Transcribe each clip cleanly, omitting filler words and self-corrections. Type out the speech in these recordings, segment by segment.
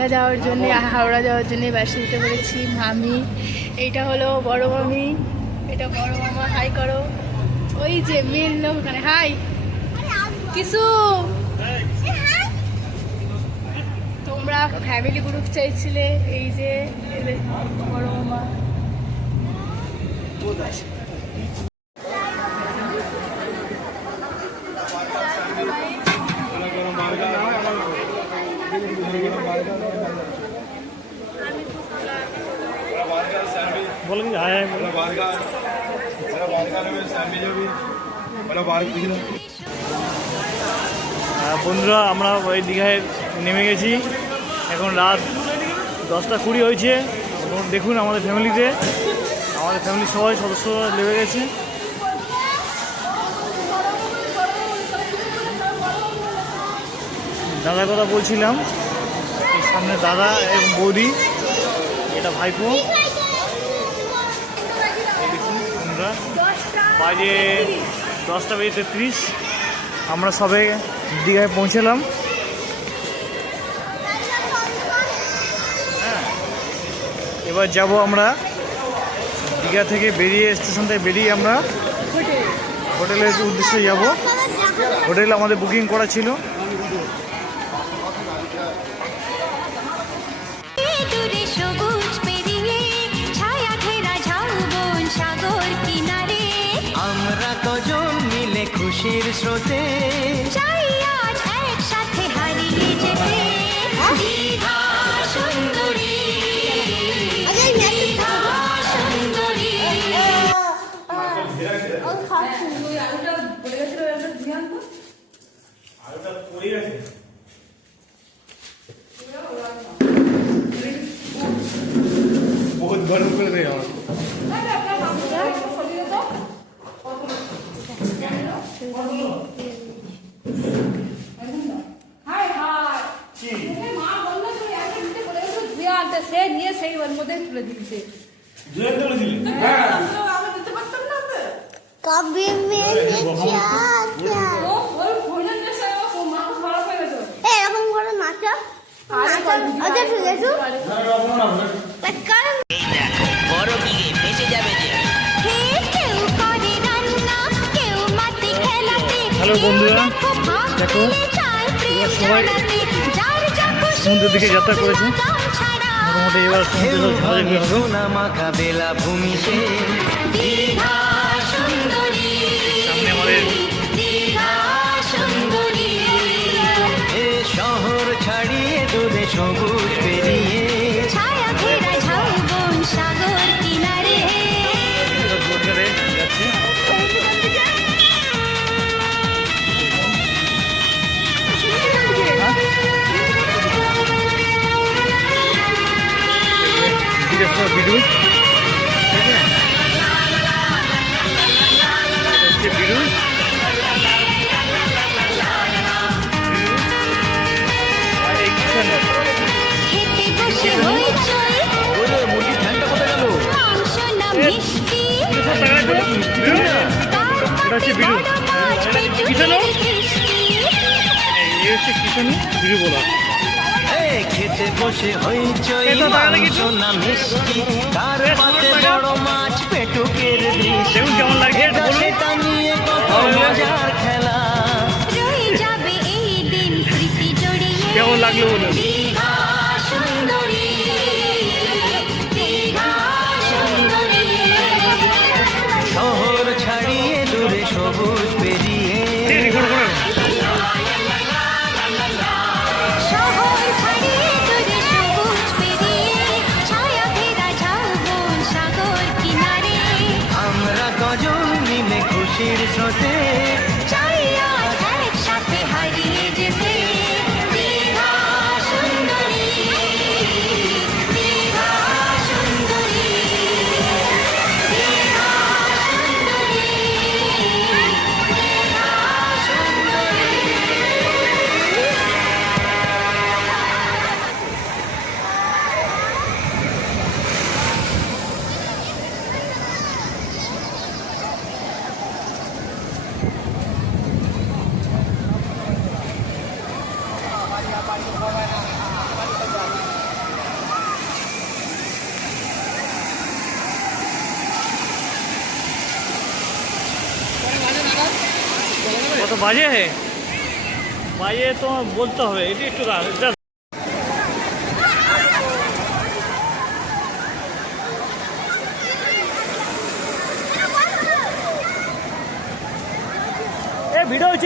দীঘা যাওয়ার জন্য, হাওড়া যাওয়ার জন্য বাসে উঠে পড়েছি। মামি, এইটা হলো বড় মামি, এটা বড় মামা। হাই করো। ওই যে মেন লোক ওখানে। হাই কিছু, তোমরা ফ্যামিলি গ্রুপ চাইছিলে। এই যে বড় মামা। বন্ধুরা, আমরা ওই দীঘায় নেমে গেছি। এখন রাত 10:20 হয়েছে। দেখুন আমাদের ফ্যামিলির সবাই সদস্যরা নেমে গেছে। দাদার কথা বলছিলাম, সামনে দাদা এবং বৌদি, এটা ভাইপো। বন্ধুরা, বাজে 10:33। আমরা সবাই দীঘায় পৌঁছলাম। হ্যাঁ, এবার যাব আমরা দীঘা থেকে বেরিয়ে, স্টেশন থেকে বেরিয়ে আমরা হোটেলের উদ্দেশ্যে যাব। হোটেল আমাদের বুকিং করা ছিল। আমরা কজন মিলে খুশির স্রোতে চাই আজ একসাথে হারিয়ে যেতে। দীঘা সুন্দরী, দীঘা সুন্দরী। বহুত গরম করে দেয় আমার। সে নিয়ে সেই ওর মধ্যে তুলে দিচ্ছে। कभी मैंने चाहा এরকম করে নাচা আচ্ছা ঠিক আছে বড় দিকে ভেসে যাবে যে। হ্যালো বন্ধুরা, দেখো সবাই সমুদ্রের দিকে যাত্রা করেছে। মোটামুটি এবার মাখা বেলা ভূমি সে সামনে আমাদের শহর ছাড়িয়ে দূরে সবুজ পেরিয়ে সাগর কিনারে যাচ্ছে। ভিডিও ভিডিও মুরগি ঠান্ডা কোথায় গেল? এটা হচ্ছে বিড়ু। কিষানো, এই হচ্ছে কিষানো বিড়ু বলা। খেতে বসে হইচই না মিষ্টি, তার পাতে বড় মাছ পেটুকের দৃশ্য। দেখুন কেমন লাগে সেটা নিয়ে কত মজার খেলা। কেমন লাগলো বলুন। দীঘা সুন্দরী, দীঘা সুন্দরী। শহর ছাড়িয়ে দূরে সবুজ পেরিয়ে আমরা কজন মিলে খুশির স্রোতে চাই আজ একসাথে হারিয়ে যেতে। দীঘা সুন্দরী, দীঘা সুন্দরী, দীঘা সুন্দরী, দীঘা সুন্দরী। কত বাজে বাজে তো বলতে হবে, এটি একটু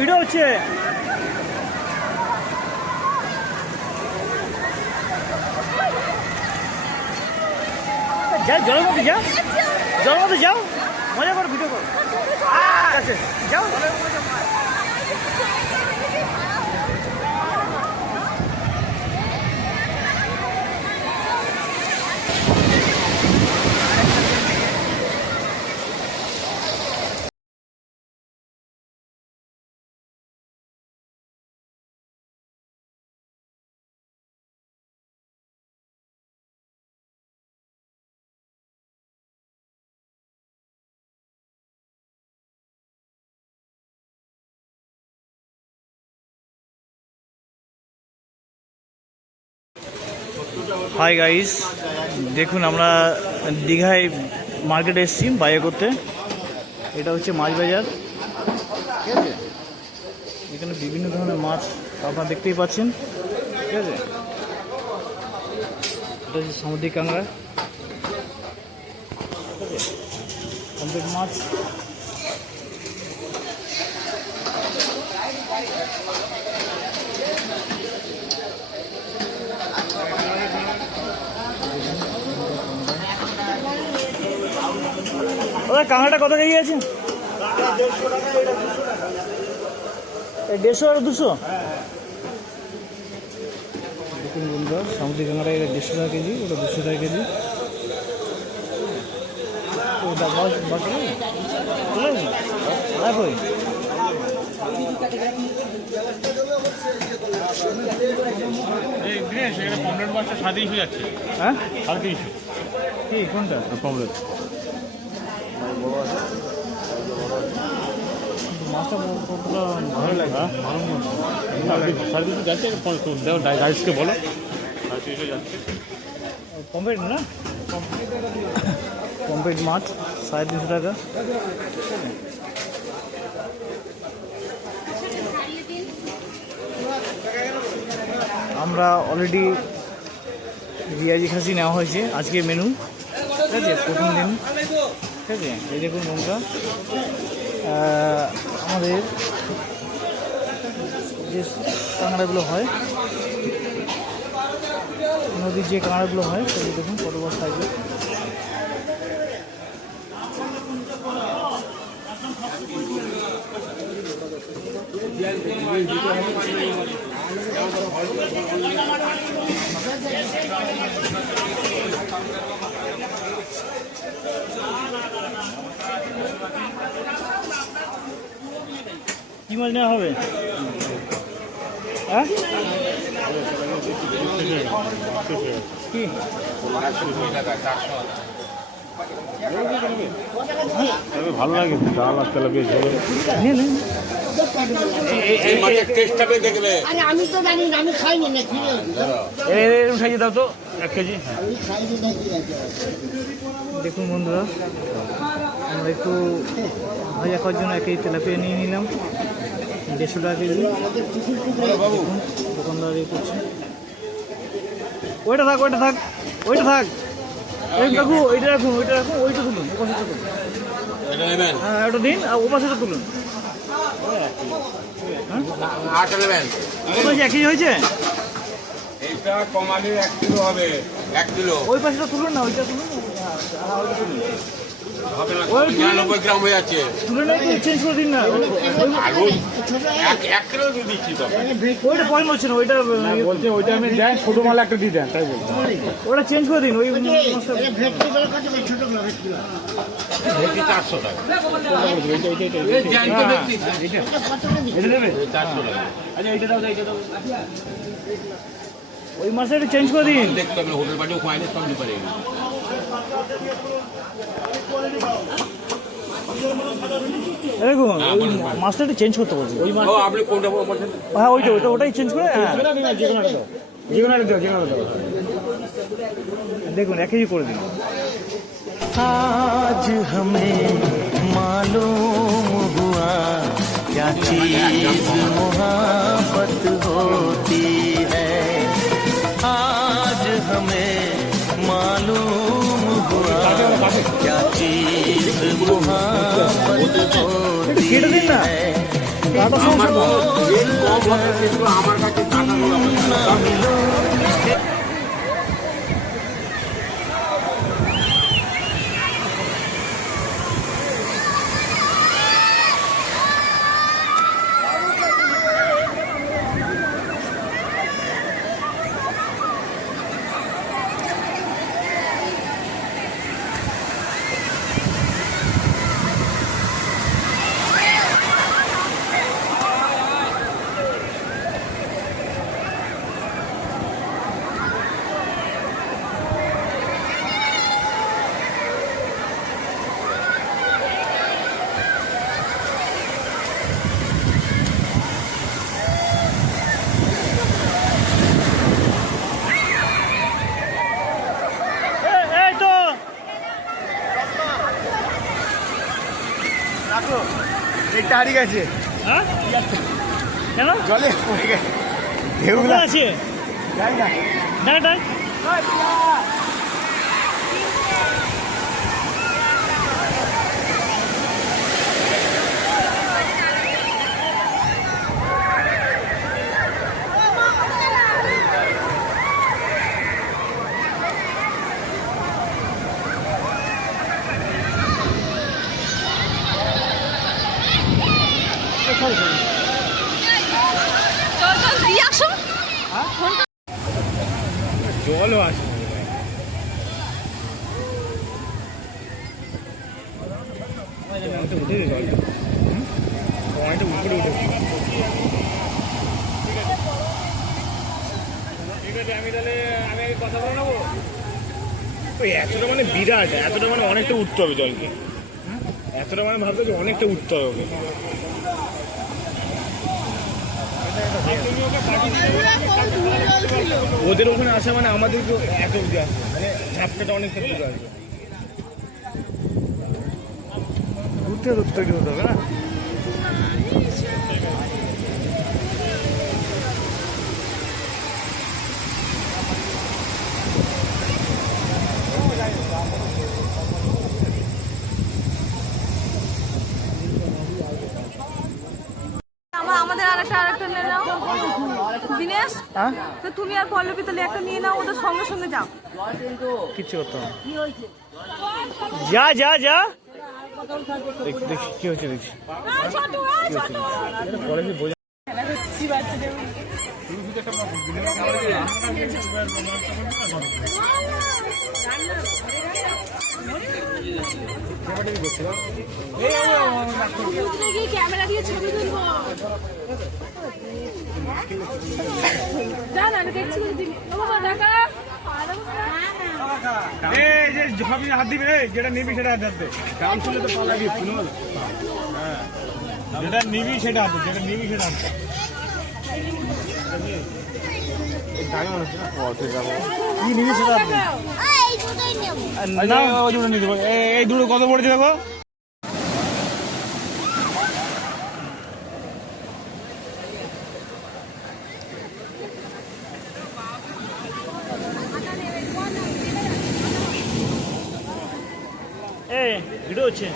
ভিডিও হচ্ছে যা জলের মধ্যে যাও মজা করো, ভিডিও করো, যাও। হাই গাইস, দেখুন আমরা দীঘায় মার্কেটে এসেছি বাইরে করতে। এটা হচ্ছে মাছ বাজার, ঠিক আছে? এখানে বিভিন্ন ধরনের মাছ আপনারা দেখতেই পাচ্ছেন, ঠিক আছে? এটা হচ্ছে সামুদ্রিক কাঁকড়া, ঠিক আছে? কমপ্লিট মাছ। ওরা কাঁকড়াটা কত কেজি আছে? 150 আর 200। দেখুন বন্ধুরা, সামুদ্রিক কাঁকড়া এটা 150 টাকা কেজি, ওটা 200 টাকা কেজি। হ্যাঁ, 350 কি কোনটা পমলেট? মাছটা কতটা ভালো লাগে, সার্ভিস যাচ্ছে, গাইডসকে বলো যাচ্ছে। পমপ্লেট না, পমপ্লেট মাছ 350 টাকা। আমরা অলরেডি রিয়াজি খাসি নেওয়া হয়েছে আজকে মেনু, ঠিক আছে? প্রথম দিন, ঠিক আছে? এই দেখুন বন্ধুরা, আমাদের যে কাঁকড়াগুলো হয়, নদীর যে কাঁকড়াগুলো হয় সেগুলো দেখুন কত বড় সাইজের। কি মাছ নেওয়া হবে? হ্যাঁ, কি ভালো লাগে, ডাল আর তেলাপিয়া ঝোল। আমি তো জানি না, আমি খাইনি না। এরকম সাইজে দাও তো 1 কেজি। দেখুন বন্ধুরা, আমরা একটু ভাজা খাওয়ার জন্য 1 কেজি তেলাপিয়া নিয়ে নিলাম, 150 টাকা কেজি। দোকানদার ইয়ে করছে। ওইটা থাক কাকু, ওইটা রাখুন, ওইটা তুলুন, ও পাশেটা তুলুন। হ্যাঁ, ওটা দিন, আর ও পাশেটা তুলুন। হ্যাঁ, 1 কেজি হয়েছে? এটা কমালে 1 কিলো হবে, 1 কিলো। ওই পাশেটা তুলুন না, ওইটা তুলুন, হবে না, 99 গ্রাম হয়ে যাচ্ছে। তুলে না, চেঞ্জ করে দিন না। আলু 1 কিলো দিয়ে দিচ্ছি তো। ওইটা পয়েন্ট হচ্ছে না, ওইটা বলছে ওইটা আমি দেন, ছোট মাল একটা দিয়ে দেন, তাই বলছি। ওটা চেঞ্জ করে দিন। ওই ভেটকি 400 টাকা। এটা দেবে 400 টাকা। আচ্ছা, এইটা দাও, ওই মাছটা একটু চেঞ্জ করে দিন। দেখতে হবে, হোটেল বাড়িও ফাইনান্স কম দিতে পারে। দেখুন, ওই মাছটা একটু চেঞ্জ করতে বলছি। ওই মাছ, আপনি কোনটা বলছেন? হ্যাঁ, ওটাই চেঞ্জ করে। হ্যাঁ, দেখুন 1 কেজি করে দিন। आज हमें मालूम हुआ क्या चीज मोहब्बत होती है आज हमें मालूम हुआ क्या चीज मोहब्बत होती है আমার কাছে টাকা নেই। এই তো এটা হারিয়ে গেছে হ্যাঁ কেন জলে পড়ে গেছে কোথায় আছে যাই না দেখ দেখ জলও আছে উঠে জল সময়টা উপরে উঠে ঠিক আছে আমি তাহলে কথা বলে নেবো ওই এতটা মানে বিরাট এতটা মানে অনেকটা উঠতে হবে জলকে এতটা মানে ভাবতে যে অনেকটা উঠতে হবে ওকে ওদের ওখানে আসা মানে আমাদেরকে এত অব্দি আসবে মানে ঝাপটাটা অনেকটা দূরে আসবে ঘুরতে ঘুরতে হতে হবে না আমাদের আরেকটা নিয়ে নাও দিনেশ, তো তুমি আর পল্লবী তাহলে একটা নিয়ে নাও, ওদের সঙ্গে সঙ্গে যাও। কিচ্ছু করতে হবে যা যা যা দেখি দেখি কি হচ্ছে দেখছি পরে কি বোঝা ক্যামেরা দিয়ে ছবি তুলবো, জানা দেখছি বাবা দেখা এই যে সবই হাত দিবি রে, যেটা নিবি সেটা হাত দে। গান শুনলে তো পালা গিয়ে শুনুন, হ্যাঁ যেটা নিবি সেটা হাত দে, যেটা নিবি সেটা হাত দে। কি নিবি সেটা হাত দে। এই দুটোই নেব। না ওই দুটো নিতে পারবো। এই দুটো কত পড়েছে দেখো। এই ভিডিও হচ্ছে।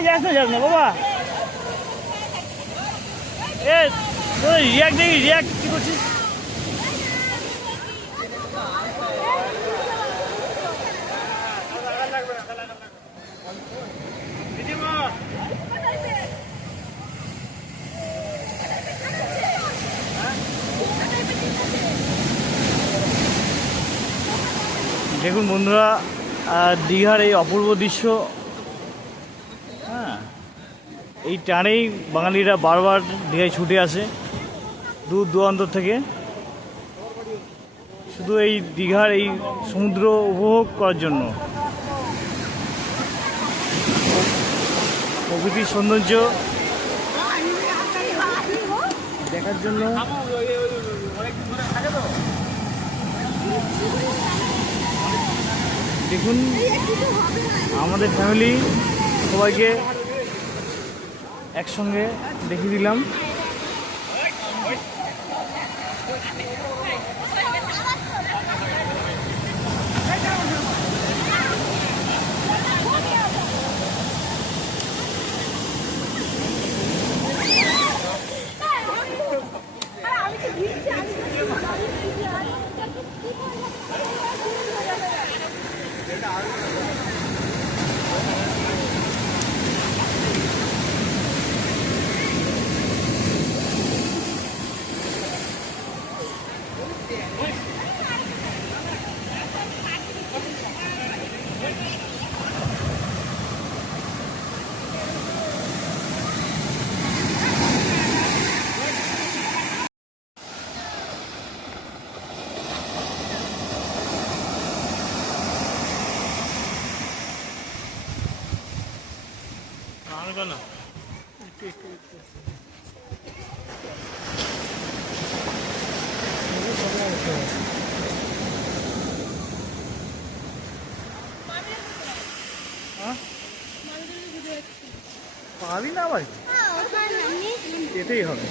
এই যাস না বাবা। এ তোর রিয়াক্ট দেখি, রিয়াক্ট কি করছিস? দেখুন বন্ধুরা, দীঘার এই অপূর্ব দৃশ্য। হ্যাঁ, এই টানেই বাঙালিরা বারবার দীঘায় ছুটে আসে দূর দূরান্ত থেকে, শুধু এই দীঘার এই সমুদ্র উপভোগ করার জন্য, প্রকৃতির সৌন্দর্য দেখার জন্য। দেখুন আমাদের ফ্যামিলি সবাইকে একসঙ্গে দেখিয়ে দিলাম। না পাবি না ভাই, যেতেই হবে।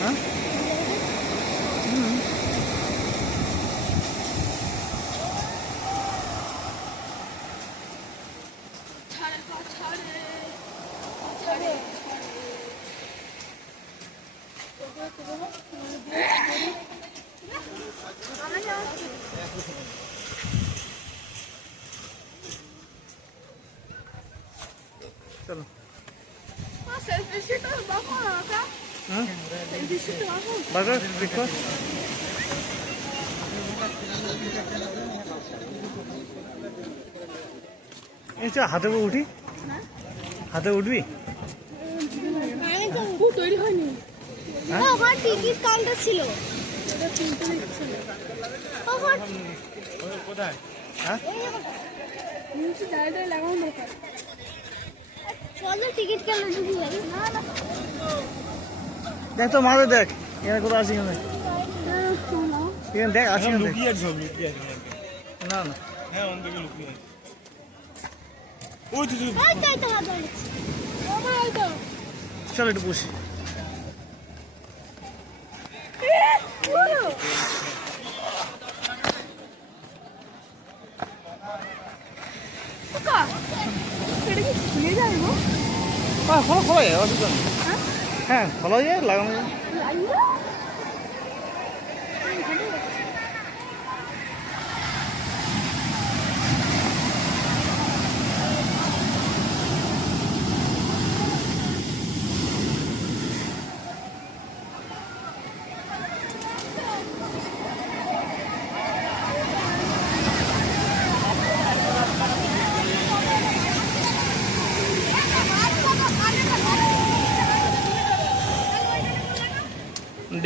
হ্যাঁ চলো। বাজার ক্লিক কর। হাতে উঠি, হাতে উঠবি? তৈরি হয়নি, ওখানে টিকিট কাউন্টার ছিল। কোথায়? হ্যাঁ টিকিট কেন ঢুকি যাবে? দেখ তো মাঝে, দেখ এখানে কোথাও আছি, এখানে দেখ আছি, লুকিয়ে আছে, সব লুকিয়ে আছে। না না হ্যাঁ অন থেকে লুকিয়ে আছে। ওই তো চল একটু বসি। খোলা যায়, অসুবিধা নেই। হ্যাঁ খোলা যায়, লাগানো যায়।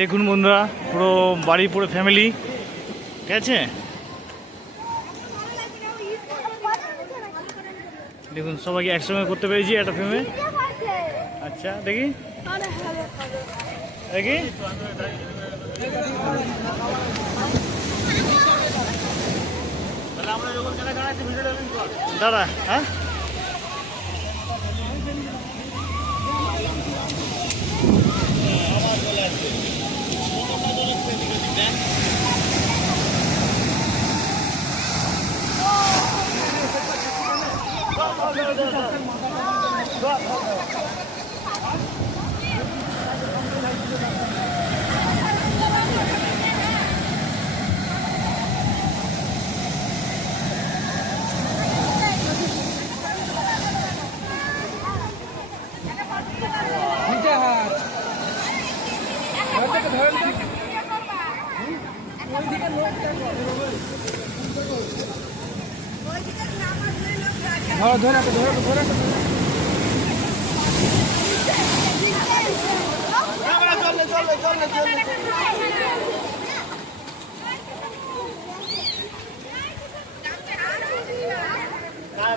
দেখুন বন্ধুরা, পুরো বাড়ি, পুরো ফ্যামিলি, ঠিক আছে? দেখুন সবাইকে একসঙ্গে করতে পেরেছি একটা ফ্যামিলি। আচ্ছা দেখি দেখি, দাঁড়া। হ্যাঁ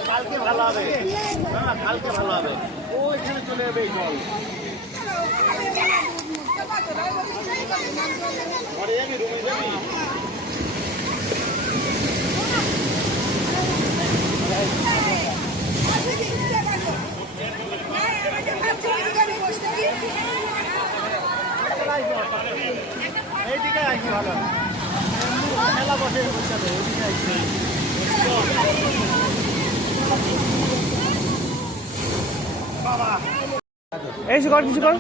কালকে ভালো হবে, কালকে ভালো হবে। ওইখানে চলে যাবে এই জল। ঘরে যাবি, রুমে যাবি? এইদিকে আসি ভালো। মেলা বসে বসে ওইদিকে আসি। এই কর কিছু কর।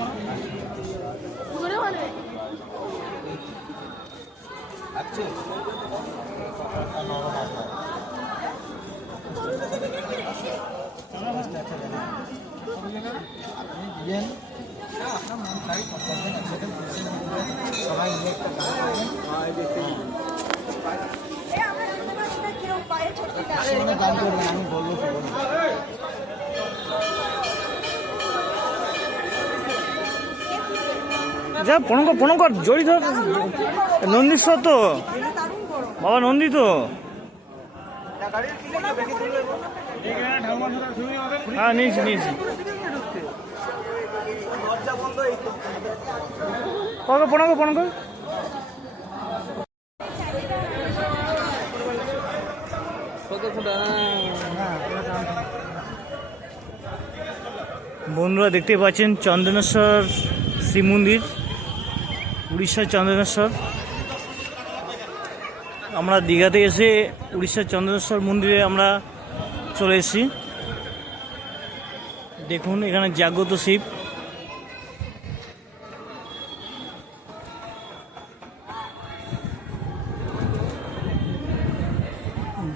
যা প্রণাম কর জড়িত নন্দীশ্বর তো বাবা নন্দী তো। হ্যাঁ নিয়েছি নিয়েছি। প্রণাম কর। বন্ধুরা দেখতে পাচ্ছেন চন্দনেশ্বর শিব মন্দির, উড়িষ্যার চন্দনেশ্বর। আমরা দীঘাতে এসে উড়িষ্যার চন্দনেশ্বর মন্দিরে আমরা চলে এসেছি। দেখুন এখানে জাগ্রত শিব।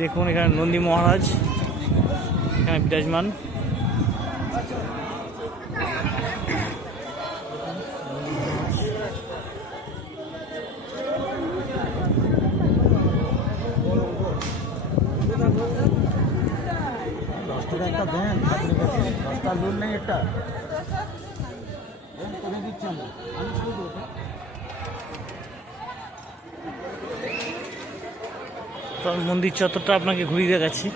দেখুন এখানে নন্দী মহারাজ এখানে বিরাজমান। একটা দেন, 10টা লোন নেই একটা করে দিচ্ছি আমরা। মন্দির চত্বরটা আপনাকে ঘুরিয়ে দেখাচ্ছি।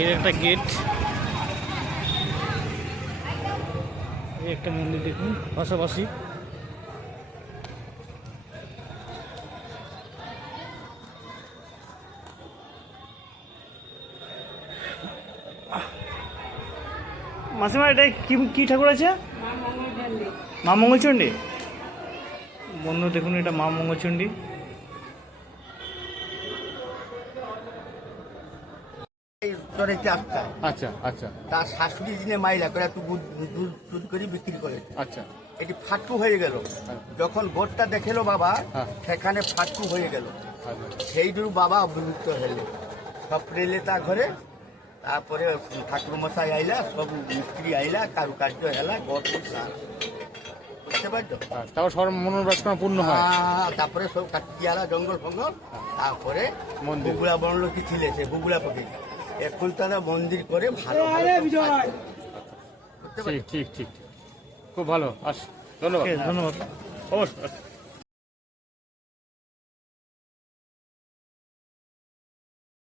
এর একটা গেট, একটা মন্দির দেখুন পাশাপাশি। মাসিমা এটা কি ঠাকুর আছে? মা মঙ্গলচণ্ডী। বন্ধু দেখুন এটা মা মঙ্গলচণ্ডী। আচ্ছা আচ্ছা তার শাশুড়ি দিনে মাইলা করে একটু দুধ করে বিক্রি করে। আচ্ছা এটি ফাটকু হয়ে গেল। যখন গোটটা দেখেলো বাবা, হ্যাঁ। সেখানে ফাটকু হয়ে গেল। সেইটুকু বাবা অভিযুক্ত হইলে সব রেলে তা ঘরে। তারপরে ঠাকুর মশাই আইলা, সব মিস্ত্রি আইলা, কারুকার্য হেলা, গত বুঝতে পারছো? তাও সব মনোবাসনা পূর্ণ হয়। তারপরে সব কাটিয়ালা জঙ্গল ফঙ্গল, তারপরে মন্দির। বুগুলা বনলো কি ছিলে সে বুগুলা পকে এখন তারা মন্দির করে ভালো। ঠিক ঠিক ঠিক, খুব ভালো। ধন্যবাদ। ধন্যবাদ। অবশ্যই।